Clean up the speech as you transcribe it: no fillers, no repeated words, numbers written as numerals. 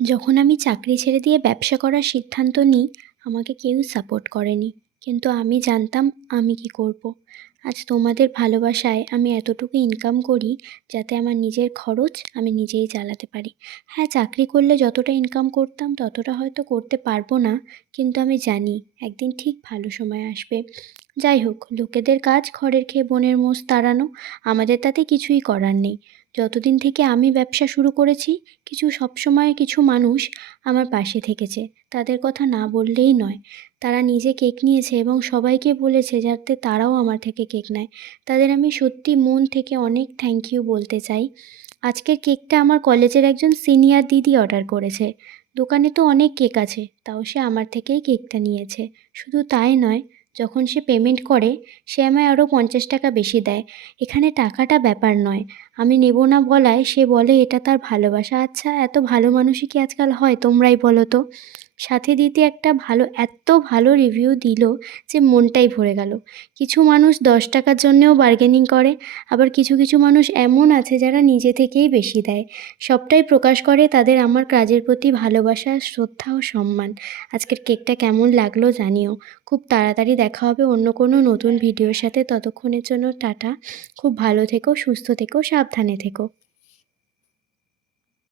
যখন আমি চাকরি ছেড়ে দিয়ে ব্যবসা করার সিদ্ধান্ত নিই, আমাকে কেউ সাপোর্ট করেনি। কিন্তু আমি জানতাম আমি কী করব। আজ তোমাদের ভালোবাসায় আমি এতটুকু ইনকাম করি যাতে আমার নিজের খরচ আমি নিজেই চালাতে পারি। হ্যাঁ, চাকরি করলে যতটা ইনকাম করতাম ততটা হয়তো করতে পারবো না, কিন্তু আমি জানি একদিন ঠিক ভালো সময় আসবে। যাই হোক, লোকেদের কাজ ঘরের খেয়ে বনের মোষ তাড়ানো, আমাদের তাতে কিছুই করার নেই। যতদিন থেকে আমি ব্যবসা শুরু করেছি, সবসময় কিছু মানুষ আমার পাশে থেকেছে। তাদের কথা না বললেই নয়। তারা নিজে কেক নিয়েছে এবং সবাইকে বলেছে যাতে তারাও আমার থেকে কেক নেয়। তাদের আমি সত্যি মন থেকে অনেক থ্যাংক ইউ বলতে চাই। আজকের কেকটা আমার কলেজের একজন সিনিয়র দিদি অর্ডার করেছে। দোকানে তো অনেক কেক আছে, তাও সে আমার থেকেই কেকটা নিয়েছে। শুধু তাই নয়, যখন সে পেমেন্ট করে সে আমায় আরও 50 টাকা বেশি দেয়। এখানে টাকাটা ব্যাপার নয়, আমি নেব না বলায় সে বলে এটা তার ভালোবাসা। আচ্ছা, এত ভালো মানুষই কি আজকাল হয় তোমরাই বলো তো? সাথে দিতে এত ভালো রিভিউ দিল যে মনটাই ভরে গেল। কিছু মানুষ 10 টাকার জন্যেও বার্গেনিং করে, আবার কিছু কিছু মানুষ এমন আছে যারা নিজে থেকেই বেশি দেয়। সবটাই প্রকাশ করে তাদের আমার কাজের প্রতি ভালোবাসা, শ্রদ্ধা ও সম্মান। আজকের কেকটা কেমন লাগলো জানিও। খুব তাড়াতাড়ি দেখা হবে অন্য কোনো নতুন ভিডিওর সাথে। ততক্ষণের জন্য টাটা। খুব ভালো থেকো, সুস্থ থেকো, সাবধানে থেকো।